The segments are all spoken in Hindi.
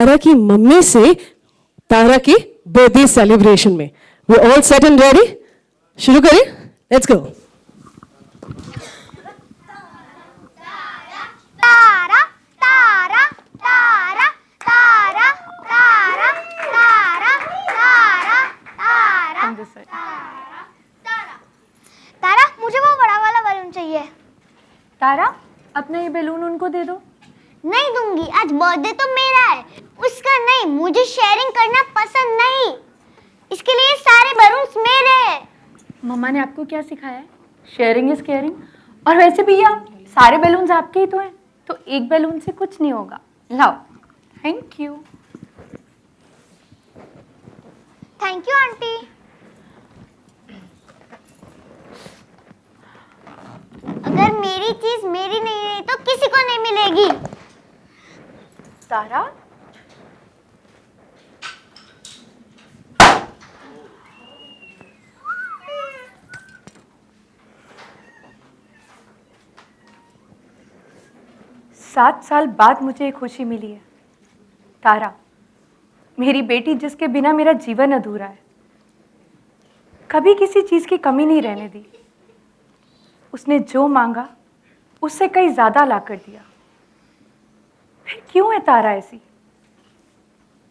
तारा की मम्मी से तारा की बर्थडे सेलिब्रेशन में we all set and ready. शुरू करें, लेट्स गो। तारा तारा तारा तारा तारा तारा तारा तारा तारा मुझे वो बड़ा वाला बैलून चाहिए। तारा, अपना ये बैलून उनको दे दो। नहीं दूंगी, आज बर्थडे तो मेरा है, उसका नहीं। मुझे शेयरिंग करना पसंद नहीं, इसके लिए सारे बैलून्स मेरे हैं। मम्मा ने आपको क्या सिखाया है? Sharing is caring. और वैसे भी आप सारे बैलून्स आपके ही तो हैं, तो एक बैलून से कुछ नहीं होगा। लाओ। Thank you. Thank you aunty. अगर मेरी चीज मेरी नहीं रही तो किसी को नहीं मिलेगी। तारा, सात साल बाद मुझे एक खुशी मिली है। तारा, मेरी बेटी जिसके बिना मेरा जीवन अधूरा है, कभी किसी चीज की कमी नहीं रहने दी। उसने जो मांगा उससे कहीं ज्यादा ला कर दिया। फिर क्यों है तारा ऐसी?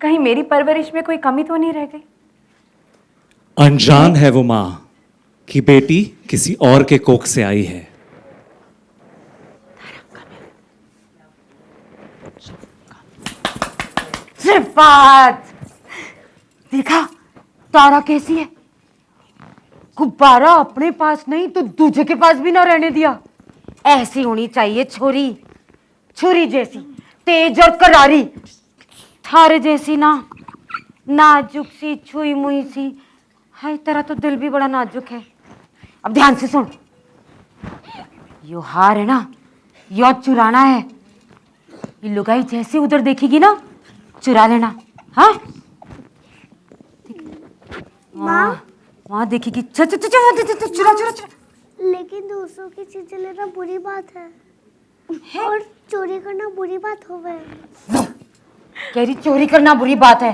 कहीं मेरी परवरिश में कोई कमी तो नहीं रह गई? अनजान है वो माँ कि बेटी किसी और के कोख से आई है। सिफात, देखा तारा कैसी है? गुब्बारा अपने पास नहीं तो दूसरे के पास भी ना रहने दिया। ऐसी होनी चाहिए छोरी, छुरी जैसी, तेज और करारी। थारे जैसी ना, नाजुक सी, छुई मुई सी। हाय, तेरा तो दिल भी बड़ा नाजुक है। अब ध्यान से सुन, यो हार है ना, यो चुराना है। ये लुगाई जैसे उधर देखेगी ना, चुरा लेना। हाँ, वहाँ देखेगी, चुरा चुरा चुरा। लेकिन दूसरों की चीजें लेना बुरी बात है और चोरी करना बुरी बात हो गए। कह रही चोरी करना बुरी बात है।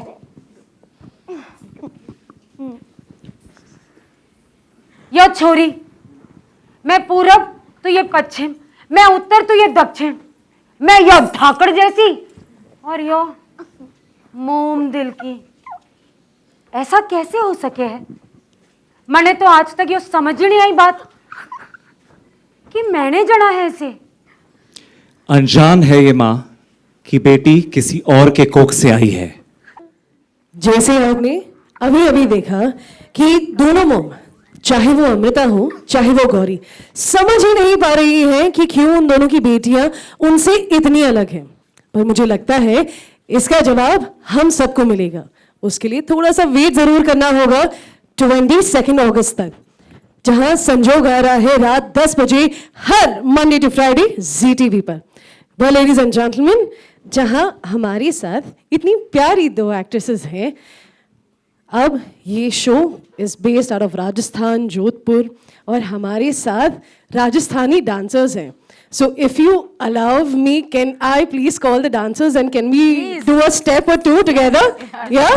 यो छोरी, मैं पूरब तो ये पश्चिम, मैं उत्तर तो ये दक्षिण, मैं यो धाकड़ जैसी और यो मोम दिल की। ऐसा कैसे हो सके है? मैंने तो आज तक ये समझ ही नहीं आई बात कि मैंने जना है इसे। अनजान है ये माँ कि बेटी किसी और के कोख से आई है। जैसे आपने अभी अभी देखा कि दोनों मोम, चाहे वो अमृता हो चाहे वो गौरी, समझ ही नहीं पा रही है कि क्यों उन दोनों की बेटियां उनसे इतनी अलग हैं। पर मुझे लगता है इसका जवाब हम सबको मिलेगा। उसके लिए थोड़ा सा वेट जरूर करना होगा 22 अगस्त तक, जहां संजोग आ रहा है रात 10 बजे हर मंडे टू फ्राइडे ZTV पर। वेल लेडीज एंड जेंटलमैन, जहां हमारे साथ इतनी प्यारी दो एक्ट्रेसेस हैं, अब ये show is based out of Rajasthan, Jodhpur, और हमारे साथ राजस्थानी डांसर्स हैं। So if you allow me, can I please call the dancers and can we do a step or two together? Yeah?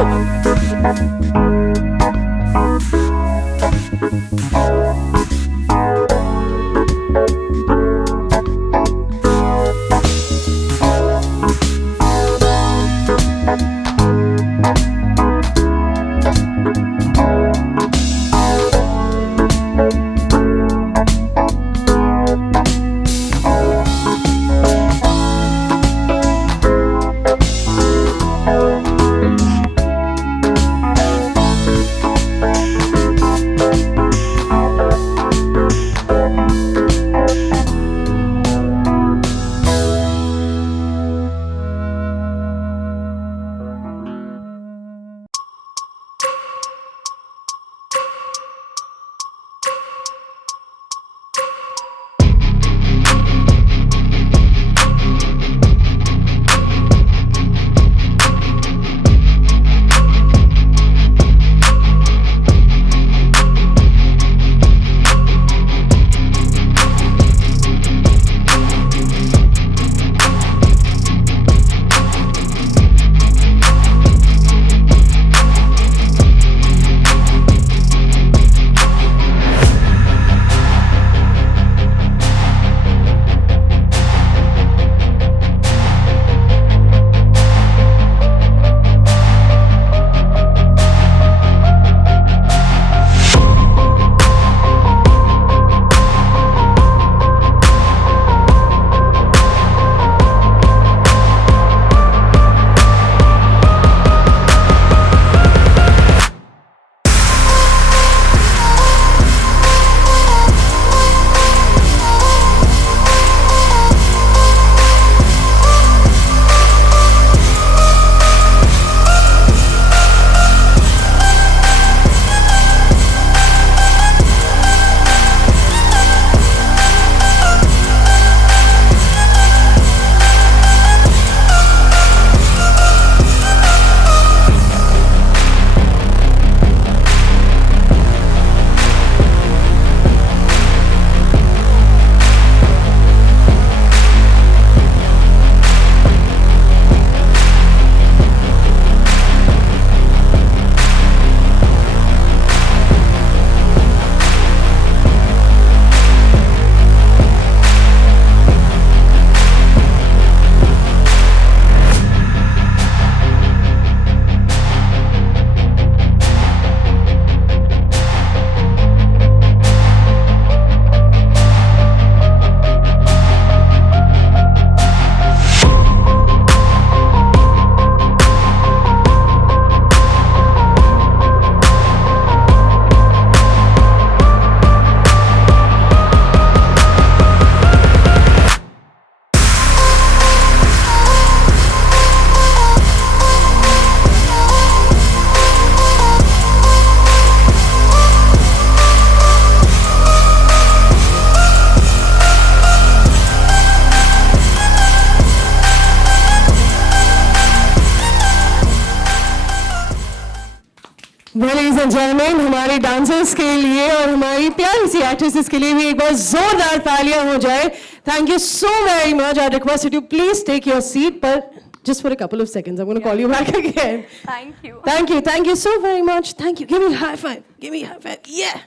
Ladies and gentlemen, हमारे डांसर्स के लिए और हमारी प्यारी सी एक्ट्रेसेस के लिए भी एक बार जोरदार तालियां हो जाए. Thank you so very much. I request you to please take your seat, but just for a couple of seconds. I'm going to call you back again. Thank you. Thank you. Thank you so very much. Thank you. Give me a high five. Give me a high five. Yeah.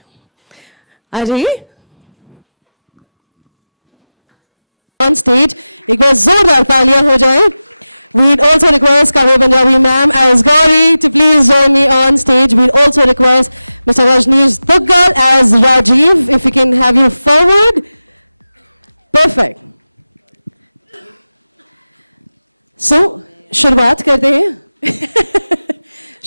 आ जाइए. On stage, एक बार जोरदार तालियां हो जाए. We'd also request Kavya Punjabi ma'am as Gauri to please join me on stage. We'd also request Mr. Rajneesh Duggal as Rajiv. If we can have you forward. Perfect. So, शुरुआत करते हैं.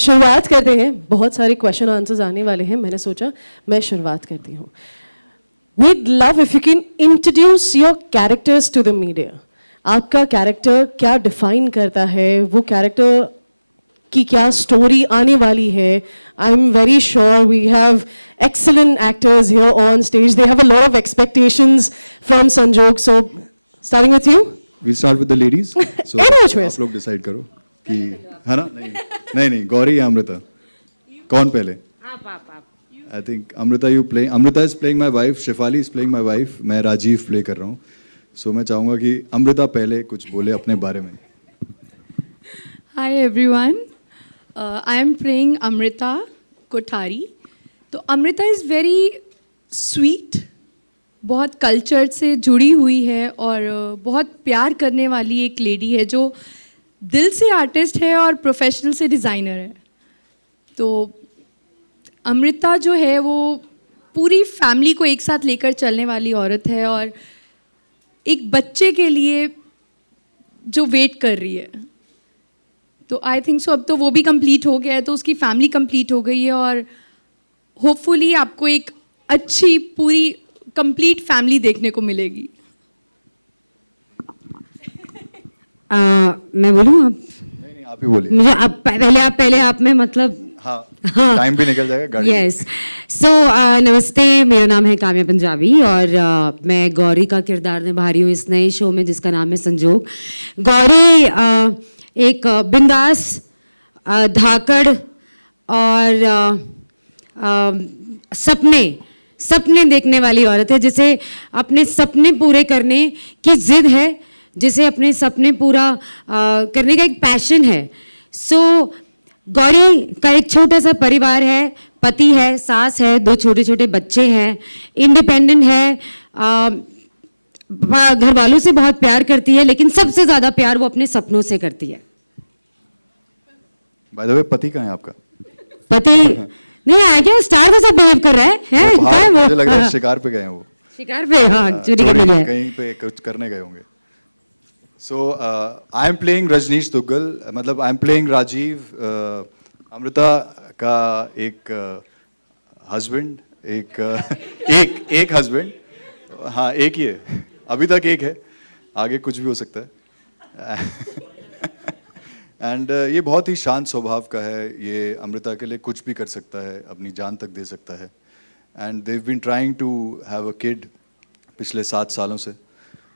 शुरुआत करते हैं. बहुत सारे क्वेश्चन आंसर्स आने वाले हैं. मैंने सोचा मैं शुरुआत करती हूँ. We'd love if you can introduce your characters to the media. आपका कैरेक्टर क्या डिफाइन करता है, वो कैरेक्टर की क्या स्टोरी आने वाली है. I am very sure we have excellent actors here on stage. They have a lot of expectations from Sanjog. So starting with you. We'll start with the ladies. So Any which ways. आप लोग डिसाइड करो कि है ना. नहीं गौरी या अमृता, कौन पहले? I think Amrita Amrita is playing my wife, Shefali is playing my wife, मैं राजीव प्ले कर रहा हूँ. सो मैं चाहूँगा कि अमृता पहले कुछ बोले अपने बारे में. Hi everyone, I am playing Amrita Kothari. तो अमृता इज़ वेरी स्वीट, बहुत कल्चर से जुड़ी हुई है और बहुत प्यार करने वाली एक लेडी है जो दिल से आर्टिस्ट है और प्रोफेशनल से डिज़ाइनर है. तो अमृता जो है वो पूरी फैमिली को एक साथ लेकर चलने वाली औरत है और एक बच्चे के लिए जो वेट कर रही है. तो आई थिंक सो अब तो वो भी कंप्लीट हो गया है, तो उसकी फैमिली कंप्लीट हो गई है और होपफुली आपको एक अच्छी पूरी कंप्लीट फैमिली देखने को मिलेगी. मैं बोलूँ अब? नहीं आप ही बोलिए. मुझे अब पहले आप में मतलब. हाँ, टाइम भी निकल जाएगा गाड़ी. यस. सो नमस्ते, मेरा नाम है काव्या पंजाबी और मैं गौरी का किरदार निभा रही हूँ इस नए शो में जिसका नाम है संजोग. गौरी एक बिंदास, धाकड़ और सपने देखने वाली औरत है, जिसे अपने सपने पूरे करने की जिद है, जिसे अपने सपने पूरा करने का एक पैशन है. सो गौरी का एक छोटा सा परिवार है, पति है, सास है, 2 छोटे छोटे बच्चे हैं, इंडिपेंडेंट है, घर वालों से बहुत प्यार करती है, लेकिन सबसे ज़्यादा प्यार वो अपने सपनों से करती है. बाय द वे पति कहाँ है आपका? पति नहीं आया क्या? स्टार जैसा बिहेव कर रहा है कहाँ है वो? मुझे लग रहा है शिकार पे गए हैं वो. शिकार पे, हाँ, चोरी करने गया है. कहीं पे कुछ करने गए होंगे. So I am playing Rajneesh Duggal, मतलब I am playing Rajeev, Amrita का एक हस्बैंड, एक हस्बैंड. हाँ, एक ही है अभी तक, एक है, आगे कुछ भी हो सकता है. एंड ये बहुत ही शांत स्वभाव का है. ये अमृता के लिए कुछ भी कर सकता है, अपनी जान तक दे सकता है. And Dev been trying to have a kid पिछले 7 सालों से.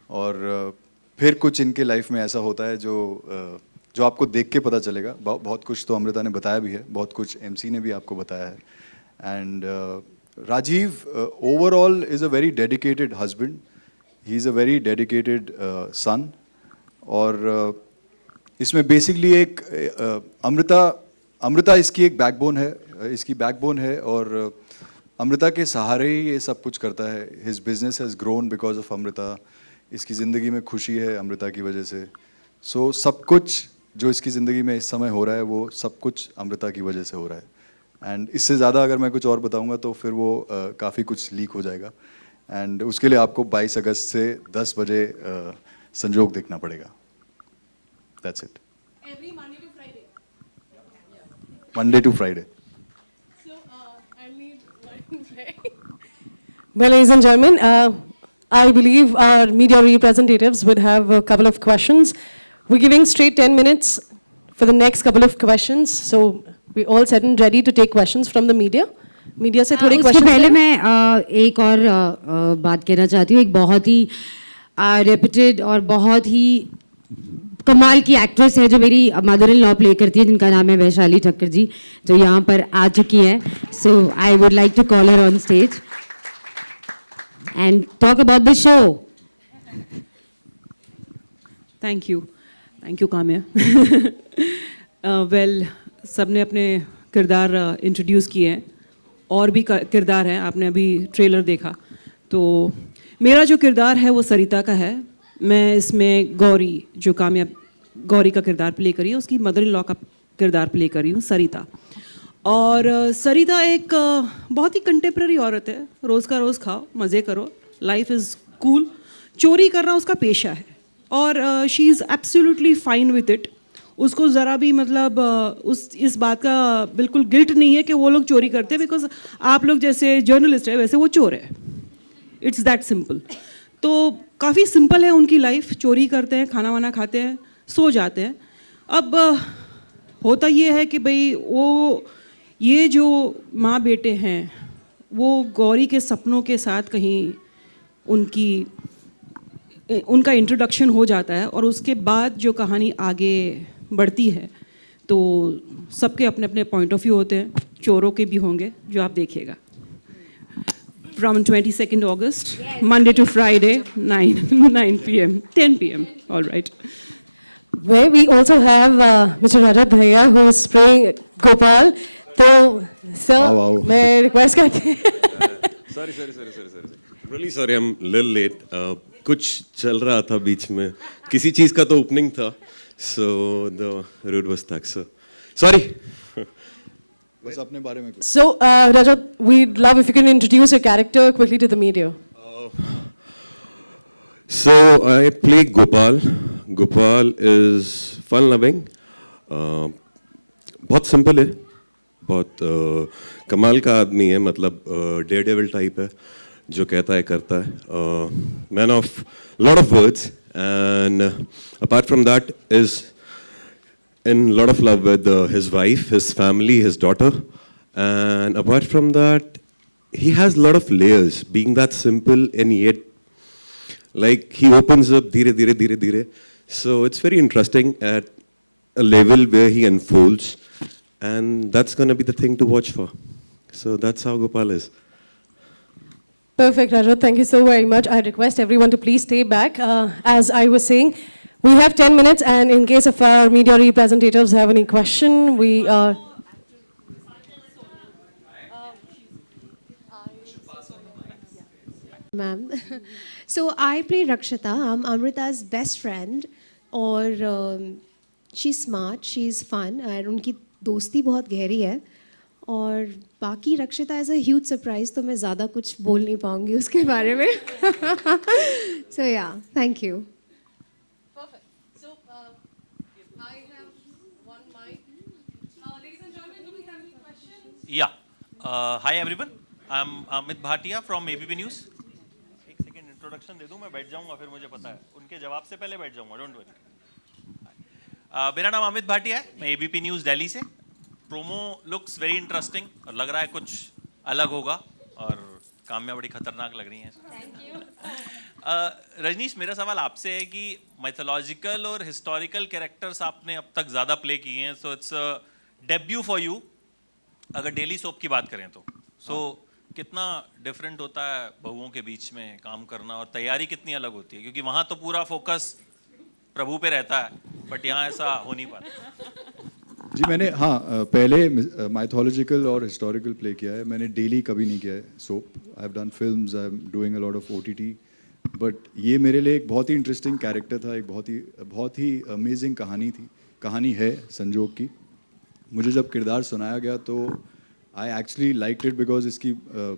और फिर कुछ इनके लाइफ में ऐसा होता है जो आपको देख के पता चलेगा. बहुत कुछ तो अमृता ने बताया भी है, बहुत कुछ MC ने भी आपको बताया है. And Rajeev overall is a very dedicated husband, he is a very dedicated son. और इसमें बेसिकली एक अमृता इसकी एक बैकबोन है, इसकी बैकबोन है और अमृता के सहारे ही ये सब कुछ करता है. His business has grown because of Amrita. इसकी ज़िंदगी में खुशी है अमृता की वजह से. सो सब कुछ जो इसकी ज़िंदगी में इस समय हो रहा है वो सब कुछ अमृता की वजह से हो रहा है. एंड इससे ज़्यादा अगर मैं कुछ और बताऊंगा तो फिर वो काफ़ी कुछ लीक हो जाएगा. एंड उसके लिए आपको 22 अगस्त से 10 बजे संजोग देखना पड़ेगा. That's it. Every Monday to Friday. Monday to Friday. So, I need one break. Well, ladies and gentlemen, I believe our media representatives would have a couple of questions. We're giving straight 10 minutes for the next couple of questions. So, we're all set and ready to take questions from the media. Media से थोड़े उसके क्वेश्चन पहले मैं एक और बात कहना चाहती हूँ. एक बहुत ही रेप्यूटेड और बहुत ही कमाल की एक्ट्रेस है जो मेरी मदर इन लॉ प्ले करती है, जिनका नाम है वैशाली ठक्कर जी, जो यहाँ पर आ चुकी हैं. So I would like to call her on stage and talk about the show. Thank you Kamya. Well सबने अपने किरदार इंट्रोड्यूस किए हैं, और भी किरदार हैं, आपने अभी ट्रेलर देखा. तो मेरा जो किरदार है वो सरिता का है. मैं इसमें गौरी, जो काम्या गौरी का किरदार प्ले करी है, उसकी मदर इन लॉ का किरदार प्ले करी हूँ, सरिता. और सरिता एक बहुत ही कंटेम्प्रेरी औरत है. रोज़ का रोज़ खाओ, मज़े करो, लाइफ इज़ कूल. चोरी करना उसका पेशा है और she is absolutely fine with it. उसको ज़रा भी मतलब इस बात का बिल्कुल गिल्ट नहीं है कि वो लोग चोरी करते हैं, बिकॉज आप लोग जैसे जर्नलिस्ट है वैसे वो चोर है. It's that simple. तो काफ़ी सिंपल है उनकी लाइफ. चोरी करते हैं, खाना वाना खाते हैं, सो जाते हैं. अब होता ये है कि भाई वो ये जो माँ बेटे हैं वो गौरी के सपनों के साथ कहीं उनका इंट्रोडक्शन हो जाता है, और उसके बाद जो कहानी आगे बढ़ती है तो सबके अपने अपने पॉइंट ऑफ व्यू होते हैं. चोरों के भी होंगे जो आप देखिएगा. From 22nd August, Monday to Friday, 9 p.m., 10 p.m. All right. Where we also have Mr. Rajat Dhaya who is playing Gopal. तो sir, मैं request करती हूँ. Sorry. Really sorry, I'm a little late. कुछ चल रहा था बीच में, किसी चीज़ का तो ओपनिंग था, so the road was stuck. So sorry. बस अपने बारे में कुछ. So Rajat, we'd love if you can introduce your character quickly to the media. So I play Gopal. Gopal is fun-loving. बहुत सिंपल है, बहुत कमाल का आदमी है. मतलब डेयरडेविल टाइप है, जो कहता है करता है. Man of lot of words, and apart from that is in lot of love with his wife, his family, his daughter, and apart from that, he has a lot of layers. Being that simple and yet, like, he opens up dhire. So it's very interesting at a level where he unfolds, and that's gonna be the thing to watch for. So that's how Gopal is. Perfect, Rajat. Thank you so very much. I request everyone to please stay back. As I was saying, we have 10 minutes, and in case of our media representatives have any question, we are. Ma'am, so I play Rakshita. I'm Amrita's best friend, और she's smart, she's fun, और उनकी दोस्ती बहुत गहरी है. और बाकी रक्षिता एज अ ह्यूज सरप्राइज, तो मैं ज़्यादा कुछ बोल नहीं पाऊंगी उसके बारे में. सो या, thank you. Yeah. Hi everyone. I'm Amit Bhatia from ABP News. एक सेकेंड इंट्रोडक्शन दे दूं, मैं बैठ जाऊंगा, फिर मुझे पता है उनके जवाब से पहले बैठ जाऊंगा. Don't worry. मेरा नाम अमित भाटिया है, मैं ABP न्यूज़ दिल्ली से. प्रोमो लुक्स वेरी इंटरेस्टिंग और लग रहा है कुछ अलग होगा, और काम्या बड़ी खतरनाक लग रही हैं. रजनीश, मेरा सवाल आपसे है कि मैथोलॉजिकल और हिस्टोरिकल कैरेक्टर्स आपने अब तक ज़्यादा प्ले किए हैं, so it's debut for you. अगर डेली सोप की बात करें तो कितना डिफरेंट होता है बहुओं के बीच में काम करना, और तैयारी कितनी अलग होती है, क्योंकि वहाँ तो पूरा फोकस प्रभु पे रहता है, बट यहाँ ऐसा हो नहीं पाता. जी मैंने पहले माइथोलॉजिकल और हिस्टोरिकल प्ले किया है. मैंने डेली कभी नहीं किया है soap. I have done films, I am doing a lot of OTT, but ये मेरे लिए एक बहुत ही इंटरेस्टिंग कैरेक्टर था. एक बहुत ही अमेजिंग कहानी है संजोग की. मुझे जब किरदार सुनाया गया तो I actually like it because इसकी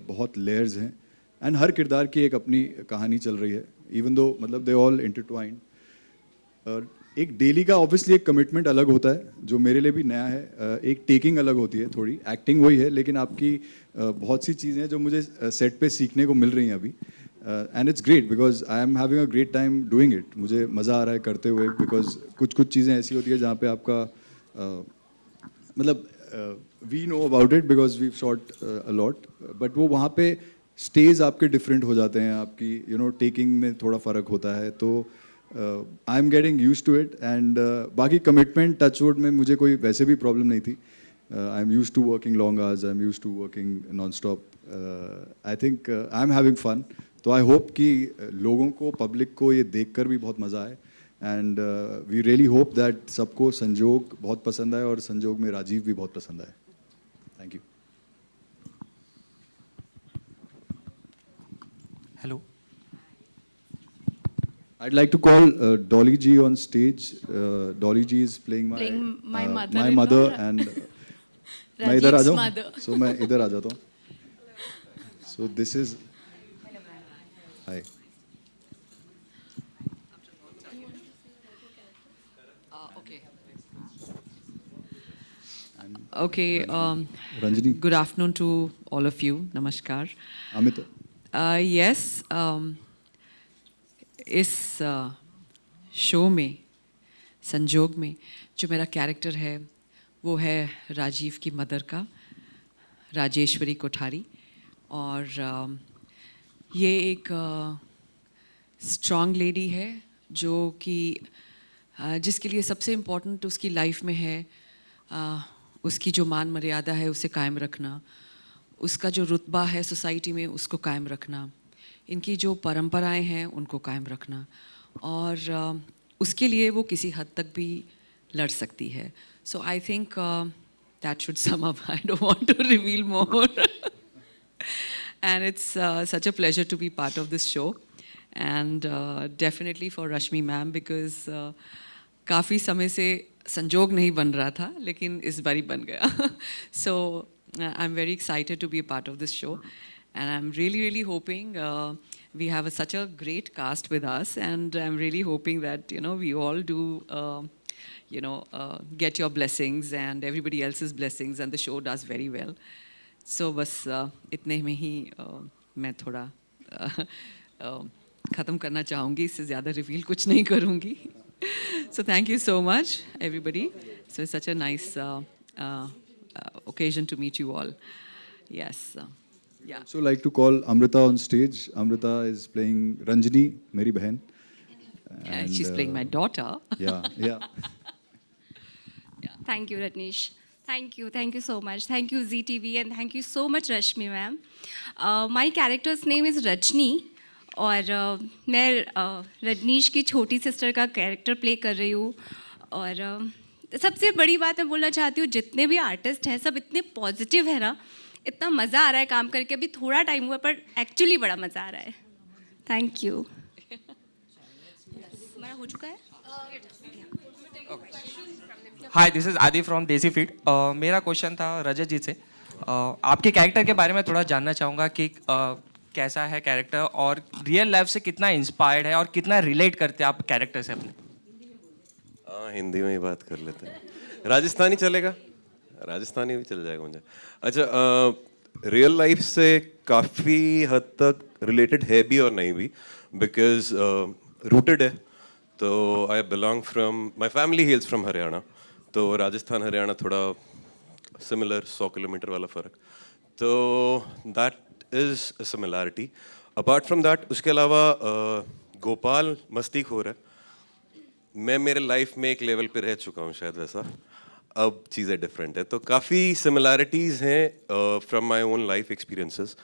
बहुत लेयर्स हैं, एंड हर किरदार की एक अपनी कहानी चल रही है, इवन दो मतलब दे ऑल इंटरट्वाइंड. एक डेली का ऑब्वियसली एक कमिटमेंट अलग होता है, जो मेरे लिए भी नया है. एक टेकिंग अलग होती है, थोड़ी एक्टिंग वही है, लेकिन आपकी बहुत सी चीज़ें हैं जो मुझे सेट पे सीखने को मिल रही हैं अभी. And it's great because I am having a great time doing it. मुझे मज़ा आ रहा है करते हुए, बिकॉज कुछ चीज़ें ऐसी होती है जहाँ पे आपका मतलब we know about it because we shot a lot, but वो वहाँ पे स्टेज आपके डिफरेंट हो जाते हैं, आपकी टेकिंग में थोड़ा फ़र्क होता है. तो I am getting use to it and बाकी कमिटमेंट टचवुड में मुझे कोई वैसे भी प्रॉब्लम नहीं थी. I am use to working long hours, I am use to working non stop. I think I am having fun. तो आई होप कि लोगों को, पब्लिक को ये देखकर भी बहुत मज़ा आए. And we really hope that सबको संजोग बहुत पसंद आए और संजोग में राजीव भी बहुत पसंद आए. Thank you. Hello. I'd like to call Dolly G on stage. Dolly G is playing my my my mother and मैं इधर आ Rajiv's जाऊँ. mother. So मैं इधर आ जाता हूँ. So this is hi. Okay. Ranjini. Good afternoon to all of you. Namaskar. Amit. Yes. इस शो में, संजोग में, जो मेरा कैरेक्टर है वो है राजीव की मदर का, राजेश्वरी कोठारी. और ये एक स्ट्रॉन्ग लेडी है जो कि जिसके लिए सबसे इम्पोर्टेंट उसकी लाइफ में है उसकी जो मान मर्यादा है उसे कायम रखना, उसका जो रुतबा है सोसाइटी में उसको कायम रखना, इनकी जो परंपराएं हैं उनको कायम रखना, और उसके लिए वो किसी हद तक भी लड़ सकती है. So I think that should sum up. I don't want to reveal more. And it's such a pleasure to be part of this show, and definitely for Rashmi ma'am, because काफ़ी समय से संजोग नहीं बन रहा था लेकिन इस बारी बन गया. So I am very excited to be a part of this show. And I'm really, really hoping we have such a great cast with us, and I'm really hoping that we all do, get your blessings and everybody else's blessings, and the show does very well. So बस इतने में ही मैं थोड़ा ख़त्म करना चाहूँगी, इससे ज़्यादा रिवील कुछ नहीं करूँगी. So thank you so much, everybody. So it's such a nice occasion to meet you all. Yes. Yeah. So like to call Amrita on stage. Amrita is playing Ranjini, मेरी बहन. And she's playing my daughter. Yeah. Thank you, Ratnesh. Thank you so much. Thank you, ZTV, and thank you so much, Rashmi ma'am. My character's name is Rajni, और मैं रजनीश की छोटी सिस्टर का कैरेक्टर प्ले कर रही हूँ. और सबसे बड़ी बात मैं बोलना चाहती हूँ, जितने भी आर्टिस्ट हैं सब इतने पॉजिटिव है ना, इतना मज़ा आ रहा है काम करके. अभी थोड़ा टाइम हुआ पर एक्चुअली बड़ा मज़ा आ रहा है. Thank you. हमारा हो चुका है. हाय, दिस इज़ आदि फ्रॉम देसी फीड. मेरा क्वेश्चन था रजत जी से. आपके कैरेक्टर के बारे में थोड़ा जानना चाहूँगा कि कैसा है कैरेक्टर, और रियल लाइफ से कितना इंस्पायर्ड है और कितना रिलेट करते हैं आप कैरेक्टर से अपने. हिंदी में ही बात कर लेते हैं. राजस्थानी चलेगा? राजस्थानी भी चल जाएगा मुझे. अच्छा, रियल लाइफ से काफ़ी हद तक रिलेटेड है भी और नहीं भी, बिकॉज रूटेड है. तो I belong from, my family हेल्स from Haryana. तो राजस्थान हरियाणा थोड़ा सिमिलर, 100 किलोमीटर वाला फ़र्क. तो that is a similarity. Apart from that, उसके अलावा गोपाल मस्ती खोर है. मैं मेरे लाइफ में एक लेवल पे रह चुका हूँ शायद वैसा. अब चीज़ें डिफरेंट है. तो काफ़ी सिमिलैरिटीज़ हैं from my own life experiences.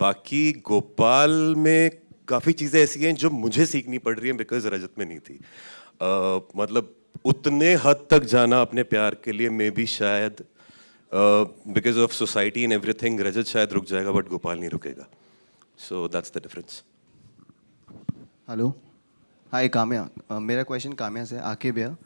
बाकी गोपाल में काफ़ी चीज़ें ऐसी हैं जो मुझे सीखनी पड़ रही हैं बिकॉज रजत में नहीं थी. मतलब उतने हद तक जाना अपने प्यार के लिए मे भी शायद because of society and everything Rajat शायद रुक जाएगा, बट गोपाल नहीं रुकेगा. So that's the difference. Hello, hi Kamya. मेरा क्वेश्चन काम्या से, आके भैया.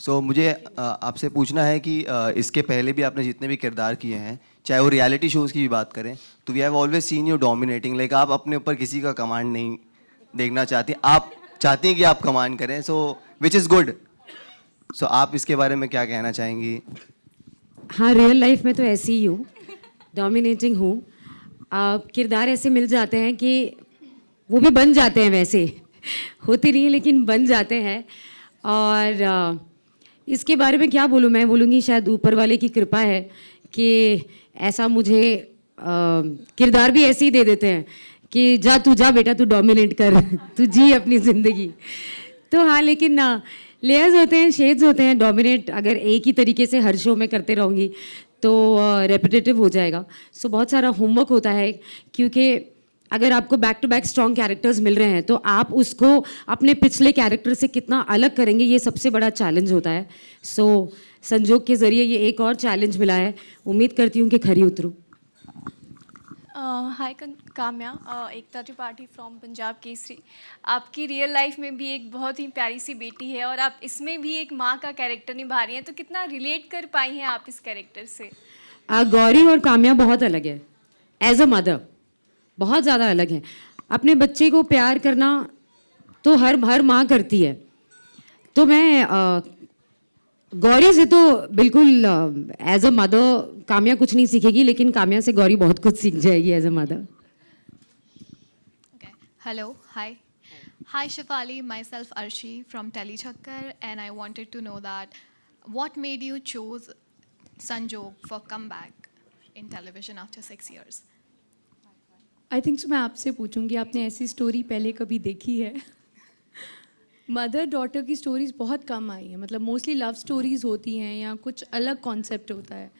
सो मुझे आपसे पूछना है कि इसके पहले भी आपने जितने भी किरदार किए हैं, चाहे वो रियलिटी शोज़ की भी बात करें, तो we have always seen you dominating. Like आप अपने ऊपर किसी का कमांड नहीं देखना चाहती, आप चाहती हैं कि आप कमांड करें. सो विच इज़ गुड. सो आप इसके बारे में क्या कहना चाहेंगी? हाँ, रियल लाइफ में तो ऐसी ही हूँ, डोमिनेटिंग हूँ. किरदार ऐसे मिल जाते हैं कि वो भी बन जाते हैं, वैसे होते नहीं है लेकिन बन जाते हैं. और इसके बारे में क्या बोलूँ, मैं बोलूँगी शायद ऊपर वाले की कृपा है कि ऐसा मुझे किरदार भी ऐसे ही दे देते हैं कि जा तू जा बेटा, तू डोमिनेट कर, तू जी अपनी ज़िंदगी. तो हाँ, लेकिन लेयर्स होते हैं, शेड्स होते हैं। डोमिनेट अगर एक ही तरीके से हर शो में करते रहूँगी तो रेपिटेटिव हो जाएगा। सो बहुत सारा होमवर्क होता है, क्योंकि अगर आपको back to back strong characters मिल रहे हैं तो आप उसको अपने पिछले कैरेक्टर से कितना अलग करेंगे, ये सबसे बड़ा चैलेंज होता है। सो संजोग के ज़रिए ये एक और चैलेंज मिला है, उम्मीद करती हूँ कि खरी उतरूँ। हाय काम्या, एकता त्रिपाठी फ्रॉम पंजाब केसरी। आपकी रियल लाइफ में भी एक बहुत ही प्यारी सी बेटी है और आप इसमें भी एक माँ का कैरेक्टर निभा रही हैं, तो कितना रिलेट कर पाई हैं आप इस कैरेक्टर से? गौरी और काम्या बहुत अलग है। एज अ मदर बहुत ज़्यादा अलग है। अपने बच्चे को प्यार करना तो हर माँ करती है। तो मैं गौरी से तो बिल्कुल एज अ मदर काम्या कुछ नहीं सीखेगी, लेकिन काम्या से गौरी बहुत कुछ सीख जाएगी as a mother. Hello, hi Shafali, myself Arshi from Telechakkar, and I wanted to know that what made you choose Sanjog for comeback in television after 6 years? I think so मैं आपसे पूछूंगी, आपने ऐसी स्टोरी पहले कभी देखी है? मदर डॉटर की स्टोरीज बहुत कम आई हैं, मतलब मोस्टली लव स्टोरीज होती हैं या कुछ अलग कॉन्सेप्ट होता है,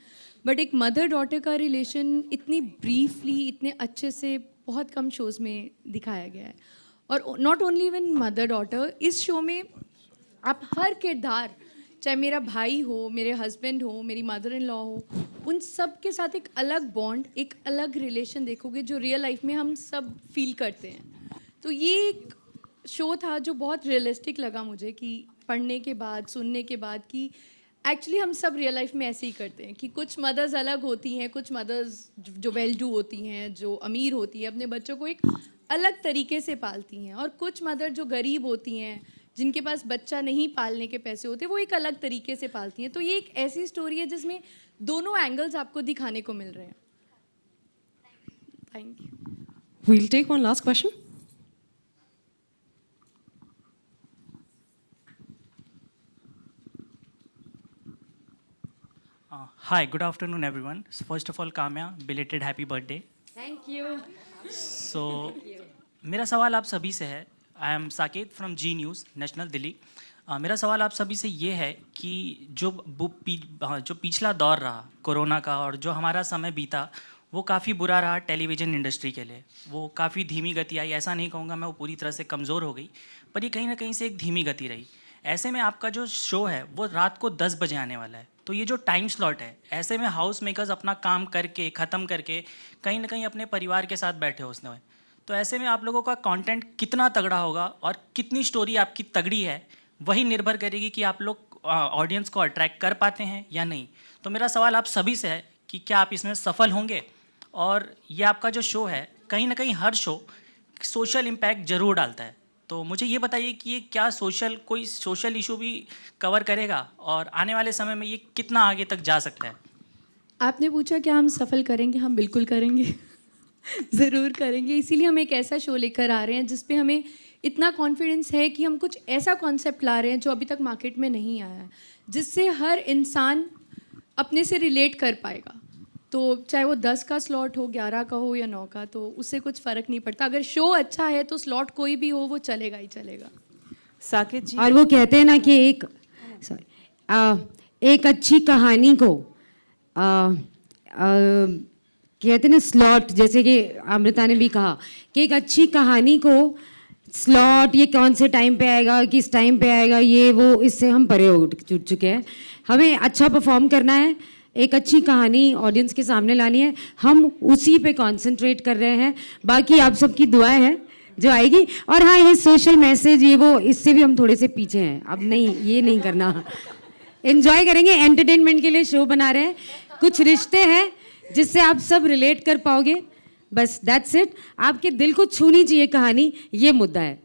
बट एक मदर डॉटर का रिलेशन इतनी ब्रीफली, इतने अच्छे से बहुत कम शोज़ में दिखाया गया है। और not only even mother daughter, इस शो में आप हर किरदार, चाहे मेरा भाई हो, मेरे हस्बैंड हो, मेरी मदर इन लॉ हो, उन सब के साथ एक अलग बॉन्ड, एक अलग रिलेशन देखोगे जो रियल लाइफ में हम सब फील करते हैं। तो ये एक शो था जो बहुत रियलिस्टिक लगा मुझे, कि पढ़ने के बाद, सुनने के बाद, कि एक्चुअली हम सब रियल लाइफ में ऐसे ही करते हैं कि कुछ मदर्स अलग होती हैं, कुछ मदर्स जो वेल डू होती हैं, जो अमीर होती हैं, अपने बच्चों को एक अलग तरीके से पालती हैं, और कुछ मदर जो गरीब होती हैं, जिनके पास बच्चा नहीं पालने के पैसे होते, वो एक अलग तरीके से पालती हैं। तो ये एक ऐसी स्टोरी है जिसमें दोनों एंगल्स आपको दिखाने को मिल रहे हैं। Thank you. We'll take one last question. Hi, good afternoon, everyone. So first of all, Kamya, belated happy birthday. Thank you. So, मेरा सवाल आप सभी से है। I am Saket from Zee News national Delhi. मेरा सवाल आप सभी से ये है कि जो पिछला दौर रहा कोरोना का, और जो हमारा समय बीता, वो काफ़ी बुरा रहा टेलीविज़न इंडस्ट्री के लिए। वो काफ़ी धीमी गति आई, ऐसा नहीं कहूँगा मैं वो पूरी तरह से कमज़ोर हो गई, पर ये कहीं ना कहीं से एक धीमी गति रही। ऐसे में आपका जो शो है वो रात को 10 बजे आने वाला है, तो ये जो टाइम स्लॉट है, ऐसे में हाउस मेकर्स अपना काम करके ख़त्म करके कहीं ना कहीं अपने परिवार के साथ बैठे हो उसमें, तो ऐसे में आप लोगों का कंटेंट कितना तगड़ा होगा और कितनी स्टोरी आपकी तगड़ी है, वही निर्भर करेगी कि आप लोग ऑडियंस को अट्रैक्ट कर पाते हैं या नहीं। तो मेरा सवाल आप सभी से है कि क्या आप इसमें सफल होंगे, और ये आपका जो शो है, कहीं ना कहीं हर शो सोशल इम्पैक्ट ज़रूर डालता है, तो मुझे ये बताइए कि ये क्या कोई सोशल इशू भी कवर करेगा, और आने वाले समय में ये कितना आगे तक जा सकता है? आपने पूछा क्या हम सफल करेंगे? हम बिल्कुल करेंगे। ज़रूर करेंगे। इसीलिए हम एक ऐसा शो लेकर आ रहे हैं जिस पे हमें इतना कॉन्फिडेंस है कि हम कुछ ऐसा कॉन्सेप्ट ला रहे हैं जो अभी तक मार्केट में नहीं आया है, जिससे हर इंसान अपने से रिलेट कर पाएगा। तो चाहे वो 10 का स्लॉट हो, 11 का हो या 9 का, तो उससे कुछ फ़र्क नहीं पड़ता। अगर शो अच्छा है तो स्लॉट कोई भी हो, वो चलेगा ही चलेगा। साकेत जी, और वो कहते हैं ना कि एक अच्छी कहानी को कहते हैं ना स्लॉट, जैसे कि अमृता ने भी कहा कि एक अच्छी कहानी को स्लॉट, ये कौन से टाइम पे आएगा, किस टाइम पे आएगा, ये वो, इससे हम परे हो चुके हैं। हमें अच्छा परफॉर्म करना है, एक अच्छी कहानी ऑडियंस के सामने लानी है, हम उसी पे कंसंट्रेट कर रहे हैं। बाकी आप सबकी दुआएं हैं जो आएगी। और हाँ, ये सोशल मैसेज, ये वो, इससे भी हम थोड़े से पीछे हैं, अब नहीं, ये नहीं करना। एंजॉय करेंगे, एंटरटेनमेंट के लिए शो बना रहे हैं, कुछ रिश्ते हैं जिससे आप सब रिलेट कर पाओगे, बस दैट्स इट। आपके दिल को छूनी चाहिए कहानी, ये मुद्दा है।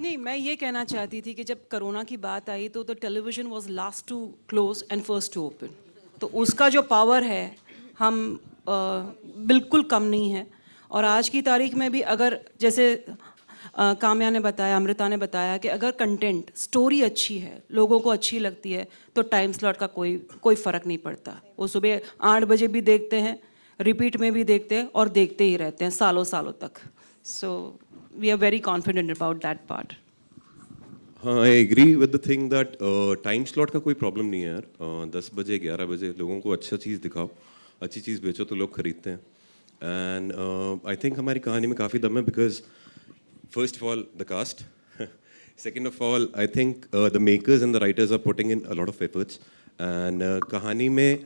नहीं, मैं ये कहना चाहती थी कि जब कोरोना की बात आई तो television was last to close and first to open, तो उसका जो पावर है हम बिल्कुल कम नहीं है। और आज की तारीख में भी अगर जैसे काम्या ने बताया, अमृता ने बताया कि अगर कंटेंट, स्टोरी अच्छी है, लोगों को अच्छी लगती है, तो टाइम स्लॉट का कोई फ़र्क नहीं पड़ता। वो सुबह 8 बजे भी देखते हैं, रिपीट में भी देखते हैं, और देखते ही रहते हैं सालों सालों तक। So we are very confident about that part. हाँ, I agree with the thing that time slot का कोई प्रॉब्लम नहीं है यार. 10 बजे 11 बजे लोगों को अच्छा चीज़ दिखाओ, अच्छी चीज़ बेचो तो लोग खरीदते हैं. एंड आई थिंक हमारी कहानी में काफ़ी दम है because first of all the cast, second of all I think the makers and the writers are putting in a lot of efforts. And कहानी में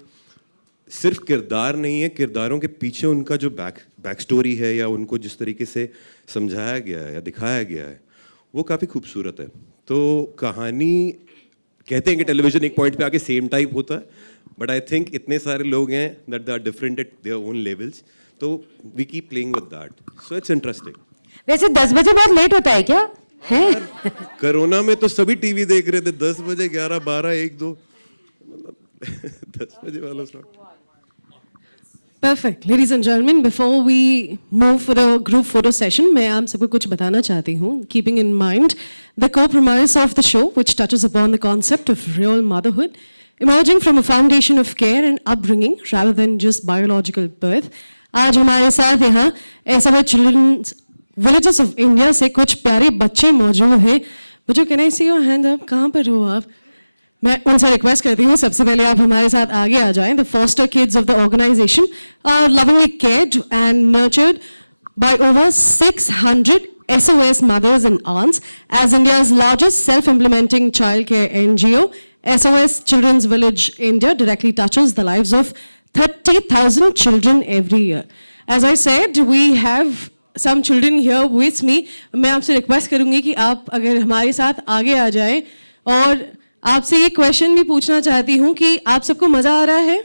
सिर्फ किरदार नहीं है, किरदारों के पीछे उनका जो बैक स्टोरी है या उनको जिस तरीके से समझाया गया है या दिखाया गया है वो काफ़ी खूबसूरत है. तो कहानी कहते हैं कि टेलीविजन एक पॉइंट पे आके सेम टाइप होता है, बट आई थिंक इतने सारे लोग हैं that they are different at their own levels, तो we keep playing with that, so it's interesting. वैसे 10 बजे बहुत लेट होता है क्या है? कोरोना में तो सभी टीवी देख रहे थे 10 बजे 11 12 1 2 मतलब 10 बजे वाला slot. Perfect. Ladies and gentlemen, before we move for the group photo session, मैं आप सबको कुछ बताना चाहती हूँ. Keeping in mind the co-premise of the show, which touches upon the concept of real motherhood, emerging from a foundation of care and upbringing rather than just biological birth. आज हमारे साथ यहाँ SOS Children's Villages of India से कुछ प्यारी बच्ची मौजूद हैं. बच्चों, can I see your hand up? कहाँ पर हो आप? मैं उनसे रिक्वेस्ट करती हूँ सबसे पहले आप हमारे साथ आगे आ जाएं. The foster kids of the organisation are lovingly cared and nurtured by over 600 SOS mothers and aunts. As India's largest self-implementing childcare NGO, SOS Children's Village India directly touches the lives of 30,000 children every year. As I said, we have some children here with me. मैं आपसे रिक्वेस्ट करूँगी कि आप अगर हमारे साथ आगे आ जाएं और आपसे ये क्वेश्चन भी पूछना चाहती हूँ कि आप सबको मज़ा आ रहा है?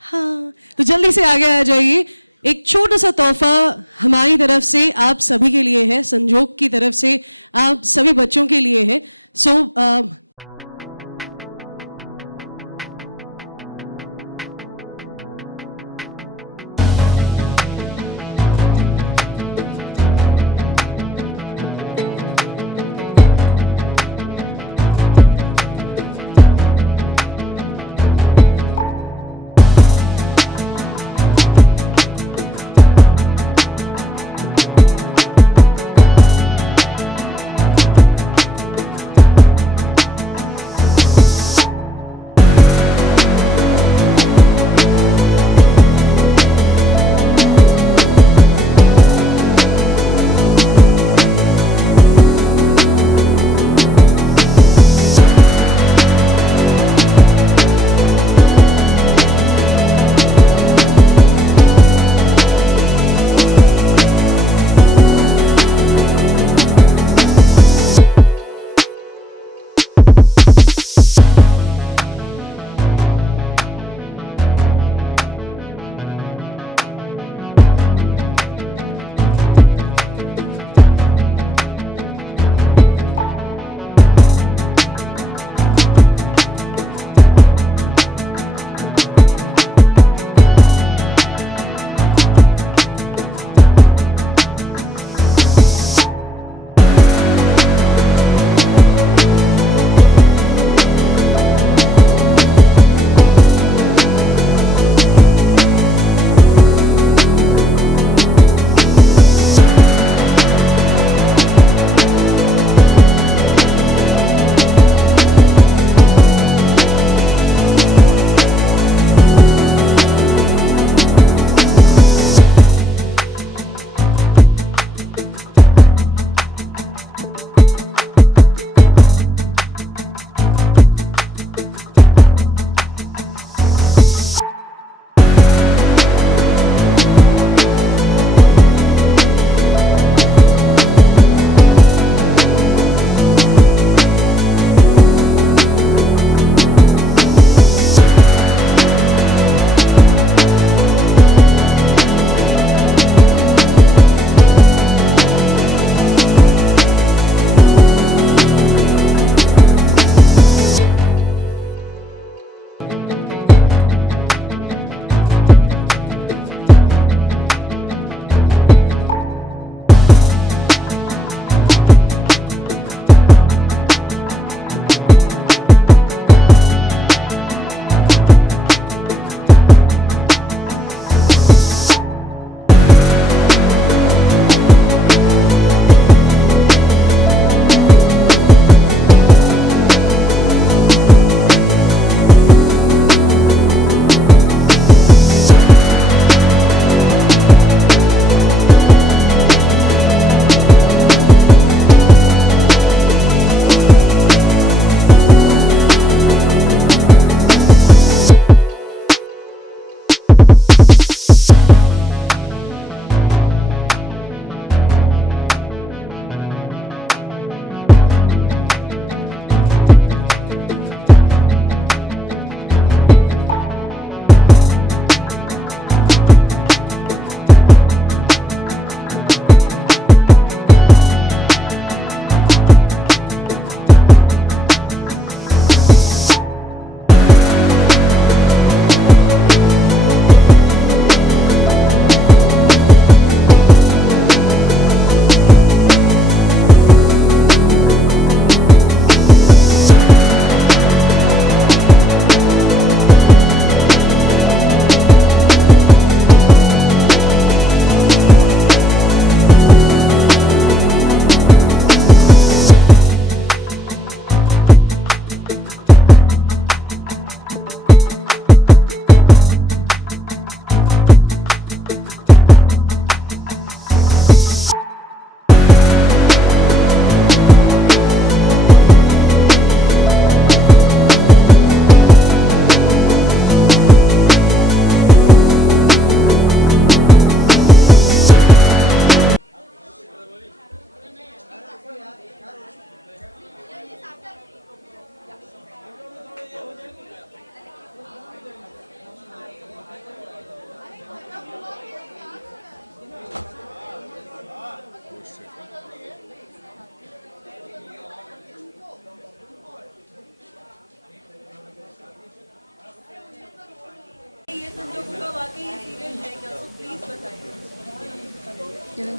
हाँ, तो जल्दी से आगे आ जाइए. एक छोटा सा तोहफा हमारी तरफ से आप सभी के लिए है, संजोग की तरफ से आप सभी बच्चों के लिए है. सो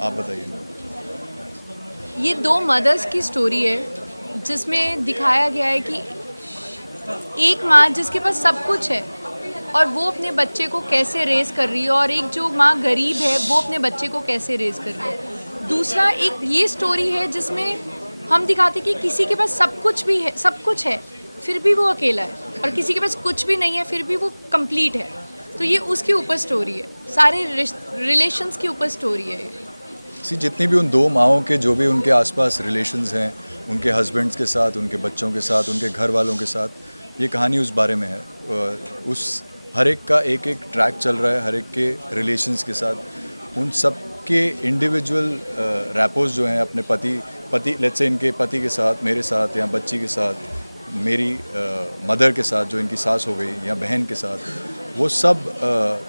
आप बताइए। ये दो मदर्स की स्टोरी है जिसमें दिखाया गया है कि एक माँ जिसके पास सब कुछ है और वो अपने बच्चे को कैसे रेस कर रही है, और एक जो माँ गरीब है वो अपने बच्चे को कैसे रेस कर रही है। दूसरा एक ये स्टोरी है जिसमें हम दिखाते कि किसी के पास सब कुछ भी है, सब कुछ है, फिर भी वो अकेला है, और किसी के पास कुछ भी नहीं है फिर भी वो कंप्लीट है। तो ये उसके ऊपर स्टोरी है, सारे रिलेशंस के ऊपर स्टोरी है ये। जितनी भी उन दो माओं के जो भी उनके आसपास रिलेशंस हैं, उनके हस्बैंड्स के साथ, उनके बच्चों के साथ, उनके घर वालों के साथ, ये कहानी उस बारे में है। उस हर एक का एक एक ट्रैक चल रहा है, हर एक के रिलेशंस के साथ। उन सब के इंडिविजुअल रैपोज जो हैं अपने पति लेट्स से इनके पति के साथ, मेरे साथ, या बच्ची के साथ, मेरी मदर के साथ जो इनकी सास हो गई, या बहन के साथ, वो सब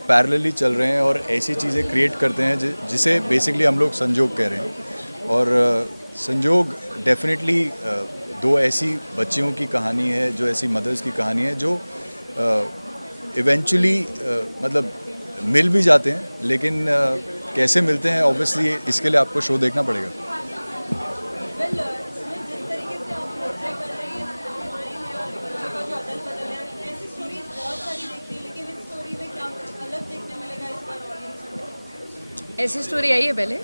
पैरेलली चल रहे हैं और ऐसी चीज़ें क्रिएट करते हैं जिसे बेसिकली हम लोग संजोग कह रहे हैं। और संजोग डेफिनेटली दो ऐसी बच्चियों की कहानी है, जो ऐसी मदर्स की कहानी है जो इवेंचुअली मतलब मिल भी जाते हैं, लेकिन कैसे मिलते हैं ऑब्वियसली इसके लिए आपको शो देखना पड़ेगा। ऐसी स्टोरी आई है पहले?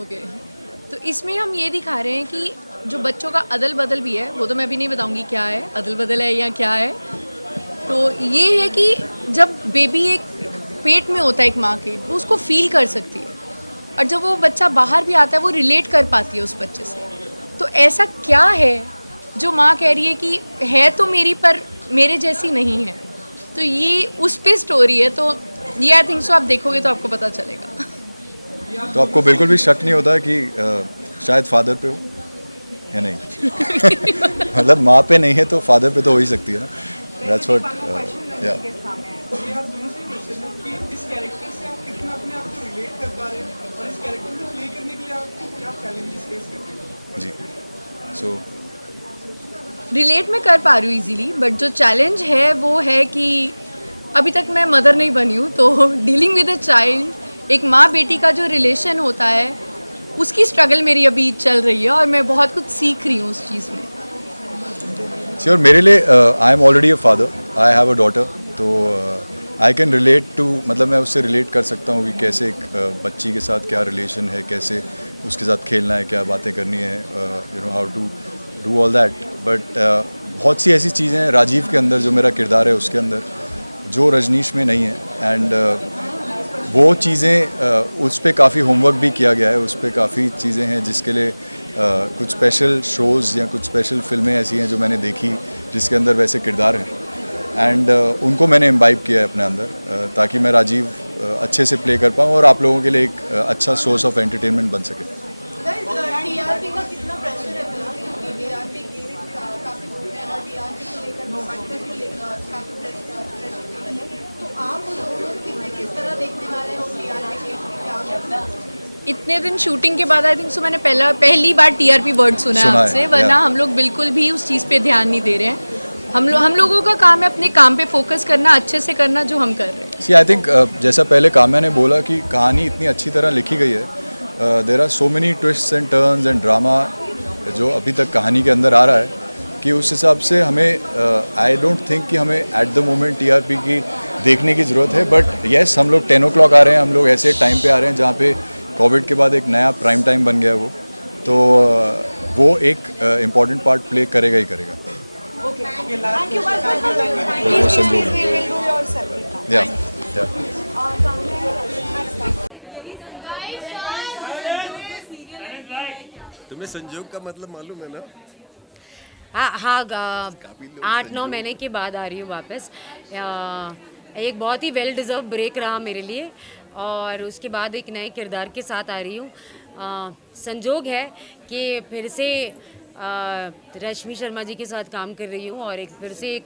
ओके। तो इसमें हम ये दिखा रहे हैं कि जो बच्चों का अदल बदल भी है, वो तो मैं भी नहीं बताऊंगी क्या है, अदल बदल है या क्या है। तो ये है कि जब बेबी एक पेट में होता है एक माँ के, वो उसको फील कर सकती है, और जब वो बच्चा बाहर भी आता है वो रिलेट कर पाती है उस बच्चे से। तो ऐसा क्या है जो माँ कह रही है कि है तो मेरी पर मेरे जैसी नहीं है। तो ये उस पे स्टोरी है। तो ये आई थिंक सो आप देखोगे तो आपको पता चलेगा। तो आपको बिल्कुल भी शक नहीं होता कि शायद फादर पे हो या नहीं? मतलब माँ पे नहीं है तो फादर पे तो हो ही सकती है ना। दैट्स व्हाट या जी। सो रिलेट मैं कर पा रही हूँ इजीली, बट जो चैलेंज है वो है कि अभी तक मैं मदर नहीं बनी हूँ, तो डीलिंग विद अ चाइल्ड, एक माँ बेटी का जो रिलेशन होता है उसकी स्ट्रगल मेरी अभी चल रही है, और मैं बहुत कुछ सीख रही हूँ उस चीज़ में। श्योर, मेरे लिए I am already a father, I have a daughter, तो आई कैन रिलेट टू, मतलब मैं उससे रिलेट कर सकता हूँ कि कैसे एक बच्ची के साथ क्या रिलेशन है, कैसे उसके साथ खेलना है, क्या बातें करनी है, you know how to do all that. But बहुत सी ऐसी चीज़ें हैं राजीव के अंदर, जो मेरा किरदार है उसके अंदर, जो रजनीश में नहीं है। एंड वो चीज़ें उस पर काफ़ी होमवर्क भी किया गया है, उस पर काफ़ी चीज़ें हैं जिसके लिए कुछ स्पेशल शोज़ या कुछ स्पेशल फिल्में ऐसी हैं जो मैंने देखी जिसके अंदर वैसे किरदार हैं, एंड उनको मैंने इम्बाइब किया है अपने अंदर, ताकि मैं राजीव अच्छे से प्ले कर पाऊँ और आप लोगों के लिए एक अच्छा सोर्स ऑफ एंटरटेनमेंट बन सके। इतने दिन शूटिंग के बाद आई थिंक सो मैंने पहली बार टीआरपी वर्ड सुना है आपसे, वरना हम लोग बिल्कुल भी उस चीज़ पे ध्यान नहीं दे रहे हैं। हम लोगों का काम है अपने काम पे फोकस करना, अच्छे से करना जो हम कर रहे हैं। सी आई थिंक जैसा पहले काम्या ने बोला कि कहानी इतनी अच्छी तरह लिखी गई है, there are so many twists and turns and drama जो अभी तक कहानी के अंदर आ रहा है, कि उस हिसाब से हमें आई डोंट थिंक कि हमें एट द मोमेंट टीआरपी की देखने की ज़रूरत है। बट येस, हम लोग 10 o'clock आ रहे हैं, हम लोग ऐसे टाइम पे आ रहे हैं जहाँ पे कोविड के बाद एक नया प्राइम टाइम बन गया है वो, तो वो एक इम्पॉर्टेंट पार्ट प्ले करेगा ही करेगा। तुम्हें संजोग का मतलब मालूम है ना? हाँ 8-9 महीने के बाद आ रही हूँ वापस। एक बहुत ही वेल डिज़र्व ब्रेक रहा मेरे लिए, और उसके बाद एक नए किरदार के साथ आ रही हूँ। संजोग है कि फिर से रश्मि शर्मा जी के साथ काम कर रही हूँ, और एक फिर से एक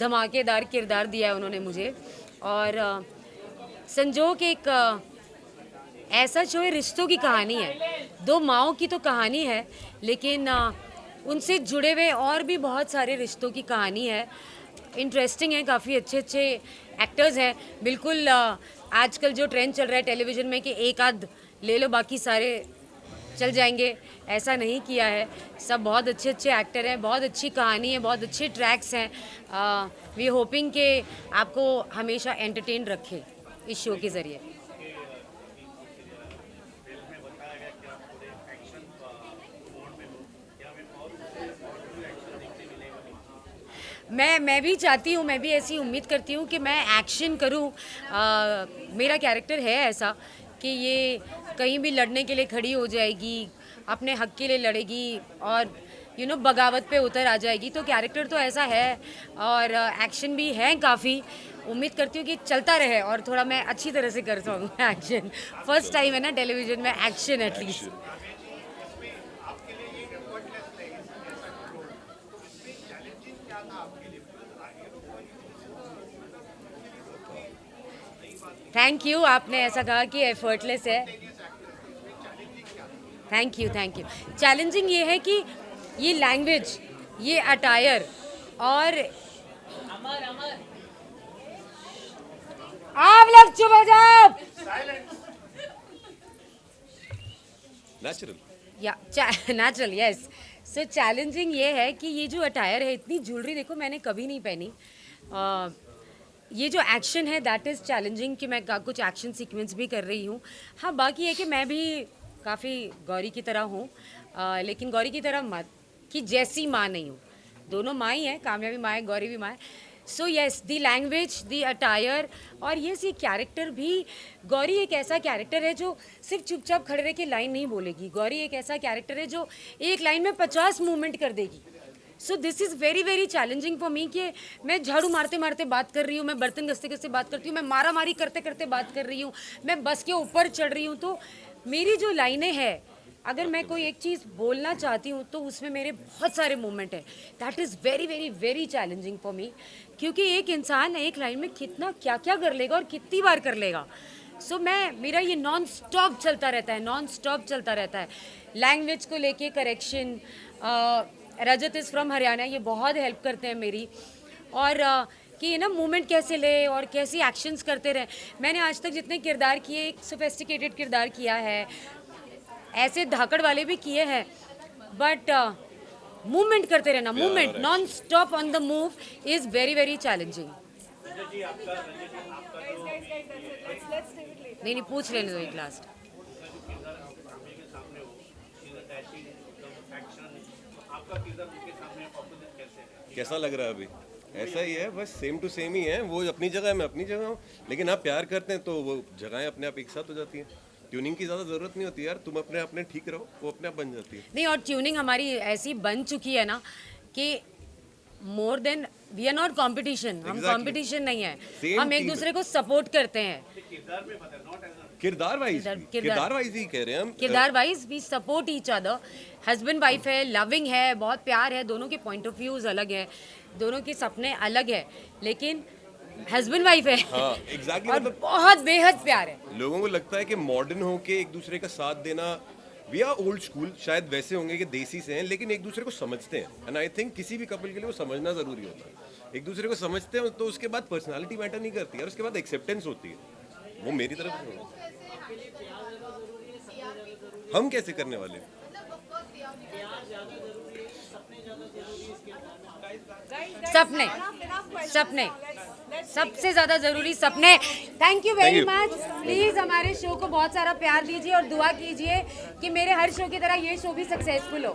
धमाकेदार किरदार दिया है उन्होंने मुझे। और संजोग एक ऐसा जो है रिश्तों की कहानी है, दो माँओं की तो कहानी है, लेकिन उनसे जुड़े हुए और भी बहुत सारे रिश्तों की कहानी है। इंटरेस्टिंग हैं, काफ़ी अच्छे अच्छे एक्टर्स हैं। बिल्कुल आजकल जो ट्रेंड चल रहा है टेलीविज़न में कि एक आध ले लो बाकी सारे चल जाएंगे, ऐसा नहीं किया है। सब बहुत अच्छे अच्छे एक्टर हैं, बहुत अच्छी कहानी है, बहुत अच्छे ट्रैक्स हैं। वी होपिंग कि आपको हमेशा एंटरटेन रखे इस शो के ज़रिए। मैं भी चाहती हूँ, मैं भी ऐसी उम्मीद करती हूँ कि मैं एक्शन करूँ। मेरा कैरेक्टर है ऐसा कि ये कहीं भी लड़ने के लिए खड़ी हो जाएगी, अपने हक के लिए लड़ेगी और बगावत पे उतर आ जाएगी। तो कैरेक्टर तो ऐसा है और एक्शन भी है काफ़ी। उम्मीद करती हूँ कि चलता रहे और थोड़ा मैं अच्छी तरह से कर सकूँ एक्शन। फर्स्ट टाइम है ना टेलीविज़न में एक्शन एटलीस्ट। थैंक यू, आपने ऐसा कहा कि एफर्टलेस है। Thank you thank you. Challenging ये है कि ये लैंग्वेज, ये अटायर और आप लोग चुप हो जाओ। नेचुरल या नेचुरल यस। सो चैलेंजिंग ये है कि ये जो अटायर है, इतनी ज्वेलरी देखो मैंने कभी नहीं पहनी। ये जो एक्शन है दैट इज़ चैलेंजिंग कि मैं कुछ एक्शन सीक्वेंस भी कर रही हूँ। हाँ, बाकी है कि मैं भी काफ़ी गौरी की तरह हूँ, लेकिन गौरी की तरह मत कि जैसी माँ नहीं हूँ। दोनों माँ ही हैं, काम्या भी माँ है, गौरी भी माँ है। So yes, the language, the attire और ये कैरेक्टर भी। गौरी एक ऐसा कैरेक्टर है जो सिर्फ चुपचाप खड़े रह के लाइन नहीं बोलेगी। गौरी एक ऐसा कैरेक्टर है जो एक लाइन में 50 मूवमेंट कर देगी। So this is very very challenging for me कि मैं झाड़ू मारते मारते बात कर रही हूँ, मैं बर्तन घसते घसते बात करती हूँ, मैं मारा मारी करते करते बात कर रही हूँ, मैं बस के ऊपर चढ़ रही हूँ। तो मेरी जो लाइनें हैं, अगर मैं कोई एक चीज़ बोलना चाहती हूँ तो उसमें मेरे बहुत सारे मोमेंट हैं। That is very very very challenging for me, क्योंकि एक इंसान एक लाइन में कितना क्या क्या कर लेगा और कितनी बार कर लेगा। सो मेरा ये नॉन स्टॉप चलता रहता है, नॉन स्टॉप चलता रहता है। लैंग्वेज को लेके correction, Rajat is from Haryana, ये बहुत हेल्प करते हैं मेरी। और कि ना मूवमेंट कैसे ले और कैसे एक्शंस करते रहे। मैंने आज तक जितने किरदार किए, एक सोफेस्टिकेटेड किरदार किया है, ऐसे धाकड़ वाले भी किए हैं, बट मूवमेंट करते रहना, movement non stop on the move is very very challenging. नहीं, पूछ लेने दो एक लास्ट। कैसा लग रहा है अभी? ऐसा ही है, बस सेम टू सेम ही है। वो अपनी जगह है, मैं अपनी जगह हूँ, लेकिन आप प्यार करते हैं तो वो जगहें अपने आप एक साथ हो जाती हैं। ट्यूनिंग की ज़्यादा ज़रूरत नहीं होती यार, तुम अपने ठीक रहो, वो अपने आप बन जाती है। नहीं, और ट्यूनिंग हमारी ऐसी बन चुकी है ना कि more than we are not competition. हम कंपटीशन नहीं है, हम एक दूसरे को सपोर्ट करते हैं। किरदार वाइज ही कह रहे हैं हम। किरदार wise we support each other. Husband wife है, लविंग है, बहुत प्यार है। दोनों के पॉइंट ऑफ व्यूज अलग है, दोनों के सपने अलग है, लेकिन हस्बैंड वाइफ है। हाँ, exactly, और बहुत बेहद प्यार है। लोगों को लगता है कि मॉडर्न होके एक दूसरे का साथ देना, वी आर ओल्ड स्कूल, शायद वैसे होंगे कि देसी से हैं, लेकिन एक दूसरे को समझते हैं। एंड आई थिंक किसी भी कपल के लिए वो समझना जरूरी होता है। एक दूसरे को समझते हैं तो उसके बाद पर्सनालिटी मैटर नहीं करती है, और उसके बाद एक्सेप्टेंस होती है। वो मेरी तरफ से होगा। हम कैसे करने वाले? सपने सबसे ज्यादा जरूरी, सपने। Thank you very much. Please हमारे शो को बहुत सारा प्यार दीजिए और दुआ कीजिए कि मेरे हर शो की तरह ये शो भी सक्सेसफुल हो।